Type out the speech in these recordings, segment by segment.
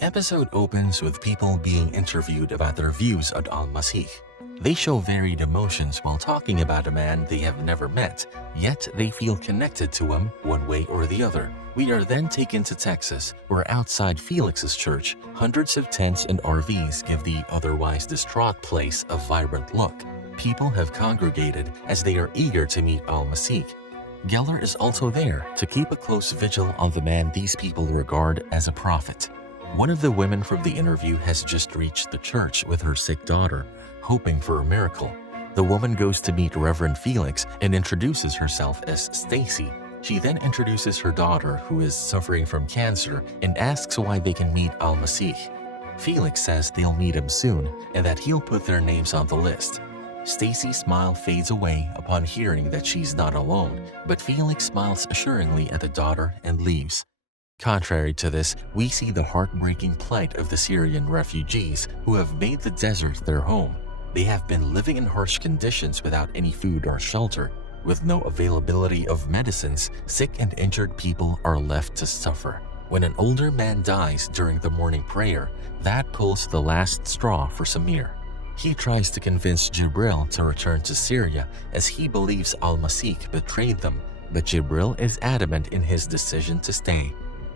The episode opens with people being interviewed about their views on Al-Masih. They show varied emotions while talking about a man they have never met, yet they feel connected to him one way or the other. We are then taken to Texas, where outside Felix's church, hundreds of tents and RVs give the otherwise distraught place a vibrant look. People have congregated as they are eager to meet Al-Masih. Geller is also there to keep a close vigil on the man these people regard as a prophet. One of the women from the interview has just reached the church with her sick daughter, hoping for a miracle. The woman goes to meet Reverend Felix and introduces herself as Stacy. She then introduces her daughter, who is suffering from cancer, and asks why they can meet Al-Masih. Felix says they'll meet him soon and that he'll put their names on the list. Stacy's smile fades away upon hearing that she's not alone, but Felix smiles assuringly at the daughter and leaves. Contrary to this, we see the heartbreaking plight of the Syrian refugees who have made the desert their home. They have been living in harsh conditions without any food or shelter. With no availability of medicines, sick and injured people are left to suffer. When an older man dies during the morning prayer, that pulls the last straw for Samir. He tries to convince Jibril to return to Syria as he believes Al-Masih betrayed them, but Jibril is adamant in his decision to stay.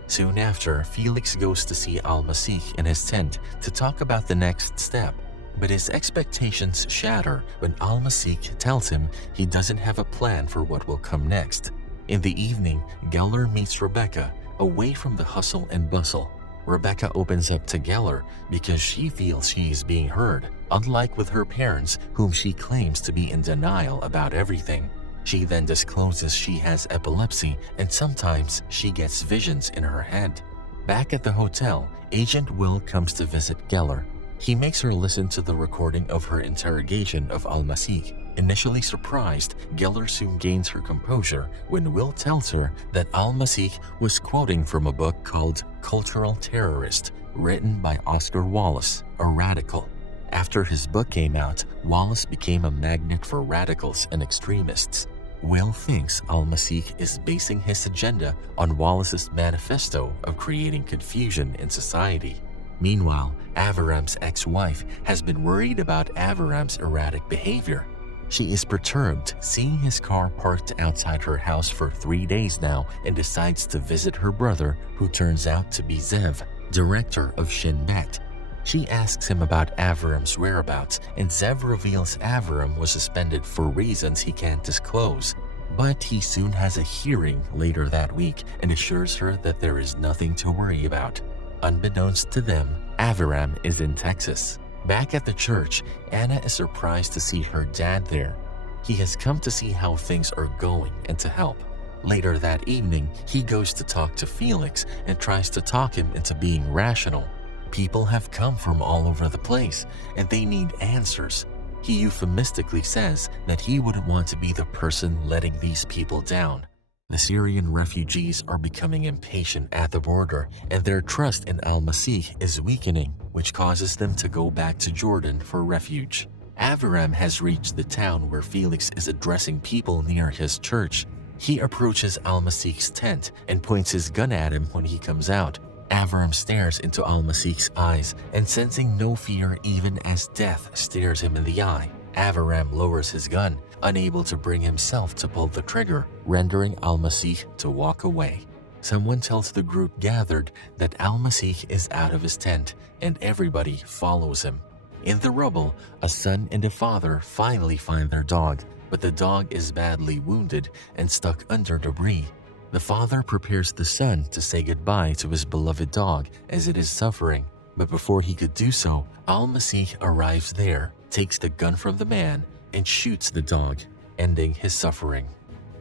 Soon after, Felix goes to see Al-Masih in his tent to talk about the next step, but his expectations shatter when Al-Masih tells him he doesn't have a plan for what will come next. In the evening, Geller meets Rebecca, away from the hustle and bustle. Rebecca opens up to Geller because she feels she is being heard, unlike with her parents, whom she claims to be in denial about everything. She then discloses she has epilepsy and sometimes she gets visions in her head. Back at the hotel, Agent Will comes to visit Geller. He makes her listen to the recording of her interrogation of Al-Masih. Initially surprised, Geller soon gains her composure when Will tells her that Al-Masih was quoting from a book called Cultural Terrorist, written by Oscar Wallace, a radical. After his book came out, Wallace became a magnet for radicals and extremists. Will thinks Al-Masih is basing his agenda on Wallace's manifesto of creating confusion in society. Meanwhile, Avaram's ex-wife has been worried about Avaram's erratic behavior. She is perturbed seeing his car parked outside her house for 3 days now and decides to visit her brother, who turns out to be Zev, director of Shin Bet. She asks him about Avaram's whereabouts, and Zev reveals Avaram was suspended for reasons he can't disclose. But he soon has a hearing later that week and assures her that there is nothing to worry about. Unbeknownst to them, Avaram is in Texas. Back at the church, Anna is surprised to see her dad there. He has come to see how things are going and to help. Later that evening, he goes to talk to Felix and tries to talk him into being rational. People have come from all over the place, and they need answers. He euphemistically says that he wouldn't want to be the person letting these people down. The Syrian refugees are becoming impatient at the border, and their trust in Al-Masih is weakening, which causes them to go back to Jordan for refuge. Avaram has reached the town where Felix is addressing people near his church. He approaches Al-Masih's tent and points his gun at him when he comes out. Avaram stares into Al-Masih's eyes and, sensing no fear even as death stares him in the eye, Avaram lowers his gun, unable to bring himself to pull the trigger, rendering Al-Masih to walk away. Someone tells the group gathered that Al-Masih is out of his tent, and everybody follows him. In the rubble, a son and a father finally find their dog, but the dog is badly wounded and stuck under debris. The father prepares the son to say goodbye to his beloved dog as it is suffering, but before he could do so, Al-Masih arrives there, takes the gun from the man, and shoots the dog, ending his suffering.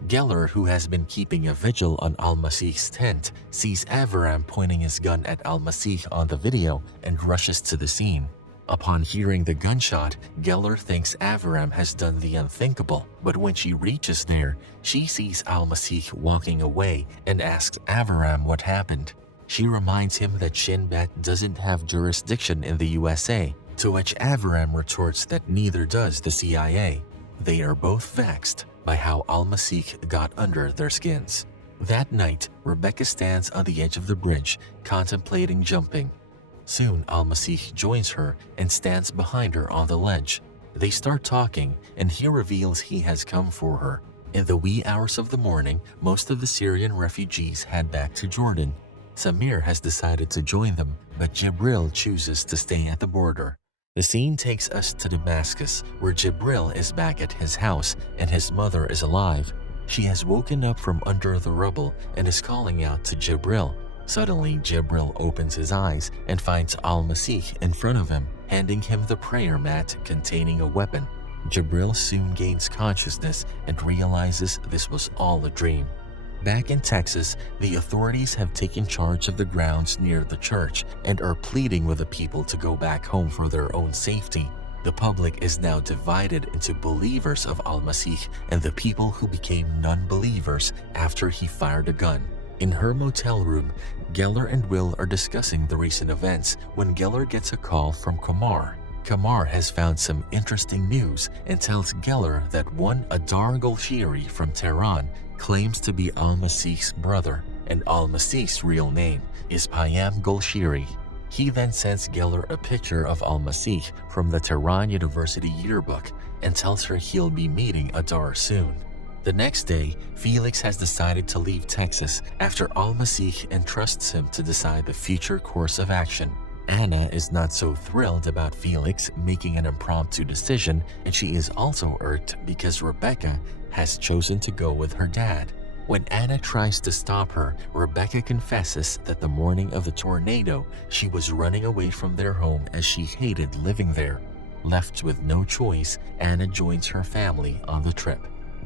Geller, who has been keeping a vigil on Al-Masih's tent, sees Avaram pointing his gun at Al-Masih on the video and rushes to the scene. Upon hearing the gunshot, Geller thinks Avaram has done the unthinkable, but when she reaches there, she sees Al-Masih walking away and asks Avaram what happened. She reminds him that Shin Bet doesn't have jurisdiction in the USA, to which Avaram retorts that neither does the CIA. They are both vexed by how Al-Masih got under their skins. That night, Rebecca stands on the edge of the bridge, contemplating jumping. Soon Al-Masih joins her and stands behind her on the ledge. They start talking and he reveals he has come for her. In the wee hours of the morning, most of the Syrian refugees head back to Jordan. Samir has decided to join them, but Jibril chooses to stay at the border. The scene takes us to Damascus, where Jibril is back at his house and his mother is alive. She has woken up from under the rubble and is calling out to Jibril. Suddenly, Jibril opens his eyes and finds Al-Masih in front of him, handing him the prayer mat containing a weapon. Jibril soon gains consciousness and realizes this was all a dream. Back in Texas, the authorities have taken charge of the grounds near the church and are pleading with the people to go back home for their own safety. The public is now divided into believers of Al-Masih and the people who became non-believers after he fired a gun. In her motel room, Geller and Will are discussing the recent events when Geller gets a call from Kamar. Kamar has found some interesting news and tells Geller that one Adar Golshiri from Tehran claims to be Al-Masih's brother, and Al-Masih's real name is Payam Golshiri. He then sends Geller a picture of Al-Masih from the Tehran University yearbook and tells her he'll be meeting Adar soon. The next day, Felix has decided to leave Texas after Al-Masih entrusts him to decide the future course of action. Anna is not so thrilled about Felix making an impromptu decision, and she is also irked because Rebecca has chosen to go with her dad. When Anna tries to stop her, Rebecca confesses that the morning of the tornado, she was running away from their home as she hated living there. Left with no choice, Anna joins her family on the trip.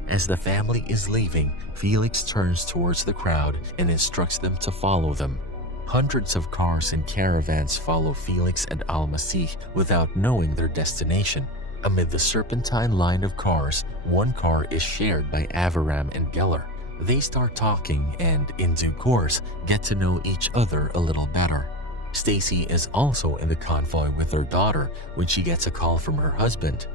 As the family is leaving, Felix turns towards the crowd and instructs them to follow them. Hundreds of cars and caravans follow Felix and Al-Masih without knowing their destination. Amid the serpentine line of cars, one car is shared by Aviram and Geller. They start talking and, in due course, get to know each other a little better. Stacy is also in the convoy with her daughter when she gets a call from her husband.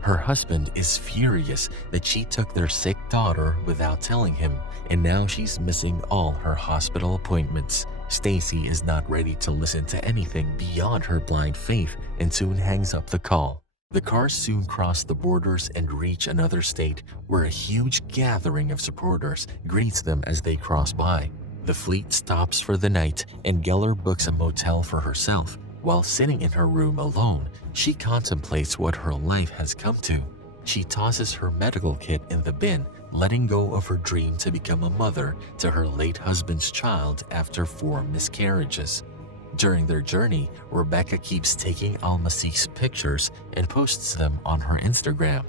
Her husband is furious that she took their sick daughter without telling him, and now she's missing all her hospital appointments. Stacy is not ready to listen to anything beyond her blind faith and soon hangs up the call. The cars soon cross the borders and reach another state where a huge gathering of supporters greets them as they cross by. The fleet stops for the night and Geller books a motel for herself. While sitting in her room alone, she contemplates what her life has come to. She tosses her medical kit in the bin, letting go of her dream to become a mother to her late husband's child after 4 miscarriages. During their journey, Rebecca keeps taking Al-Masih's pictures and posts them on her Instagram.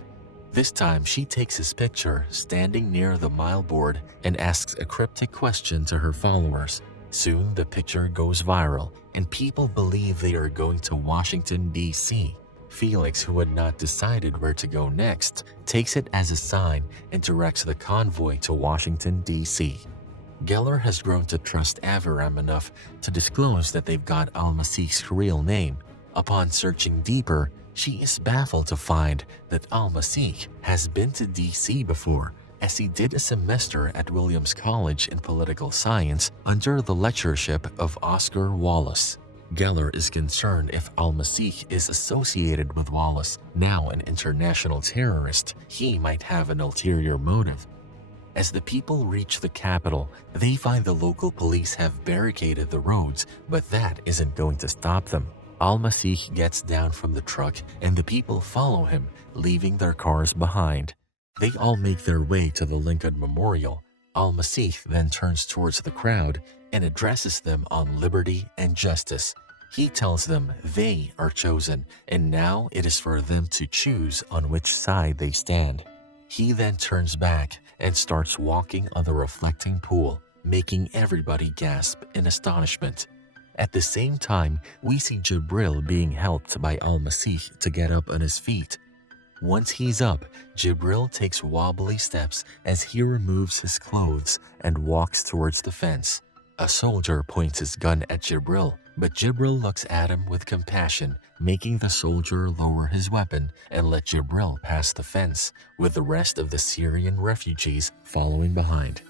This time, she takes his picture standing near the mile board and asks a cryptic question to her followers. Soon, the picture goes viral, and people believe they are going to Washington, D.C. Felix, who had not decided where to go next, takes it as a sign and directs the convoy to Washington, D.C. Geller has grown to trust Aviram enough to disclose that they've got Al-Masih's real name. Upon searching deeper, she is baffled to find that Al-Masih has been to D.C. before, as he did a semester at Williams College in Political Science under the lectureship of Oscar Wallace. Geller is concerned if Al-Masih is associated with Wallace, now an international terrorist. He might have an ulterior motive. As the people reach the capital, they find the local police have barricaded the roads, but that isn't going to stop them. Al-Masih gets down from the truck and the people follow him, leaving their cars behind. They all make their way to the Lincoln Memorial. Al-Masih then turns towards the crowd and addresses them on liberty and justice. He tells them they are chosen, and now it is for them to choose on which side they stand. He then turns back and starts walking on the reflecting pool, making everybody gasp in astonishment. At the same time, we see Jibril being helped by Al-Masih to get up on his feet. Once he's up, Jibril takes wobbly steps as he removes his clothes and walks towards the fence. A soldier points his gun at Jibril, but Jibril looks at him with compassion, making the soldier lower his weapon and let Jibril pass the fence, with the rest of the Syrian refugees following behind.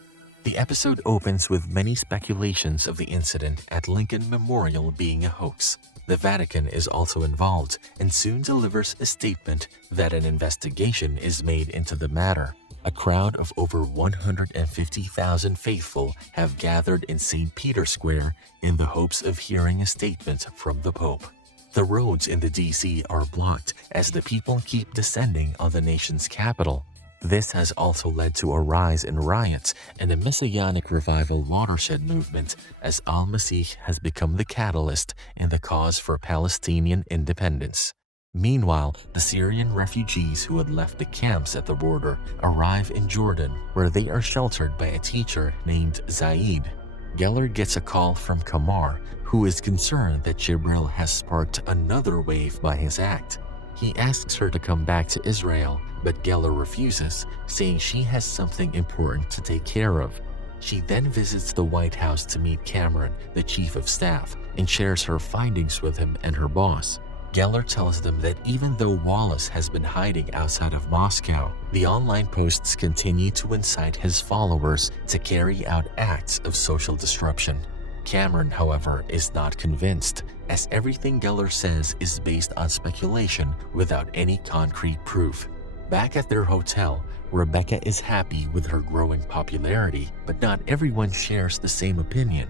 The episode opens with many speculations of the incident at Lincoln Memorial being a hoax. The Vatican is also involved and soon delivers a statement that an investigation is made into the matter. A crowd of over 150,000 faithful have gathered in St. Peter's Square in the hopes of hearing a statement from the Pope. The roads in the DC are blocked as the people keep descending on the nation's capital. This has also led to a rise in riots and a messianic revival watershed movement as Al-Masih has become the catalyst in the cause for Palestinian independence. Meanwhile, the Syrian refugees who had left the camps at the border arrive in Jordan, where they are sheltered by a teacher named Zaid. Geller gets a call from Kamar, who is concerned that Jibril has sparked another wave by his act. He asks her to come back to Israel, but Geller refuses, saying she has something important to take care of. She then visits the White House to meet Cameron, the chief of staff, and shares her findings with him and her boss. Geller tells them that even though Wallace has been hiding outside of Moscow, the online posts continue to incite his followers to carry out acts of social disruption. Cameron, however, is not convinced, as everything Geller says is based on speculation without any concrete proof. Back at their hotel, Rebecca is happy with her growing popularity, but not everyone shares the same opinion.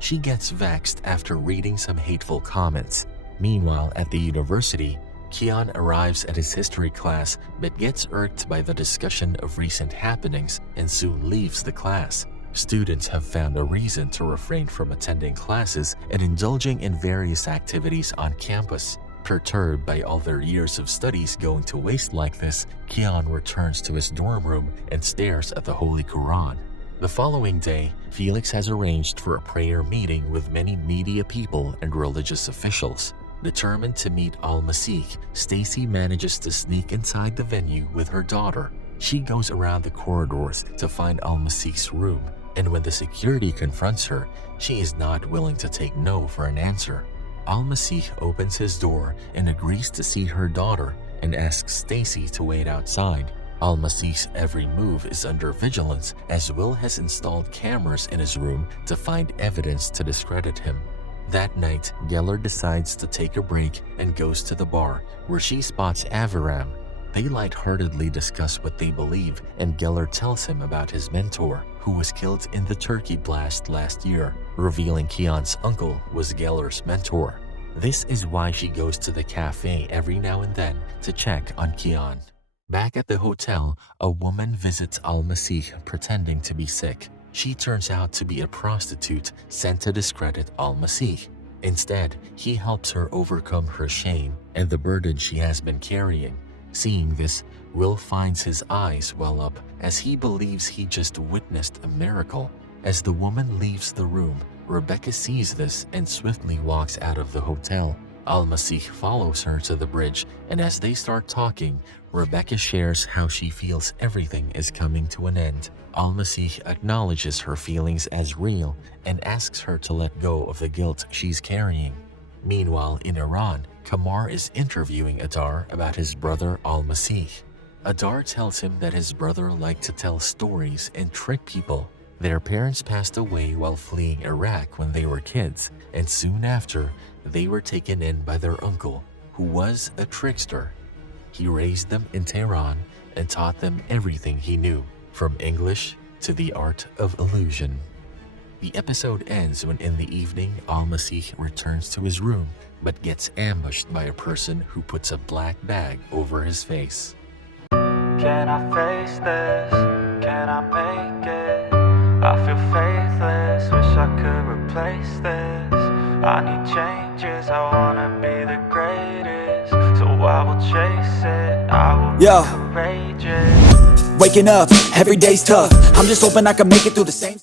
She gets vexed after reading some hateful comments. Meanwhile, at the university, Keon arrives at his history class but gets irked by the discussion of recent happenings and soon leaves the class. Students have found a reason to refrain from attending classes and indulging in various activities on campus. Perturbed by all their years of studies going to waste like this, Keon returns to his dorm room and stares at the Holy Quran. The following day, Felix has arranged for a prayer meeting with many media people and religious officials. Determined to meet Al-Masih, Stacy manages to sneak inside the venue with her daughter. She goes around the corridors to find Al-Masih's room, and when the security confronts her, she is not willing to take no for an answer. Al-Masih opens his door and agrees to see her daughter and asks Stacy to wait outside. Al-Masih's every move is under vigilance as Will has installed cameras in his room to find evidence to discredit him. That night, Geller decides to take a break and goes to the bar, where she spots Aviram. They lightheartedly discuss what they believe, and Geller tells him about his mentor, who was killed in the turkey blast last year, revealing Keon's uncle was Geller's mentor. This is why she goes to the cafe every now and then to check on Keon. Back at the hotel, a woman visits Al-Masih pretending to be sick. She turns out to be a prostitute sent to discredit Al-Masih. Instead, he helps her overcome her shame and the burden she has been carrying. Seeing this, Will finds his eyes well up as he believes he just witnessed a miracle. As the woman leaves the room, Rebecca sees this and swiftly walks out of the hotel. Al-Masih follows her to the bridge, and as they start talking, Rebecca shares how she feels everything is coming to an end. Al-Masih acknowledges her feelings as real and asks her to let go of the guilt she's carrying. Meanwhile, in Iran, Kamar is interviewing Adar about his brother Al-Masih. Adar tells him that his brother liked to tell stories and trick people. Their parents passed away while fleeing Iraq when they were kids, and soon after, they were taken in by their uncle, who was a trickster. He raised them in Tehran and taught them everything he knew, from English to the art of illusion. The episode ends when in the evening, Al-Masih returns to his room, but gets ambushed by a person who puts a black bag over his face. Can I face this? Can I make it? I feel faithless, wish I could replace this. I need changes, I wanna be the greatest. So I will chase it, I will be courageous. Waking up, every day's tough. I'm just hoping I can make it through the same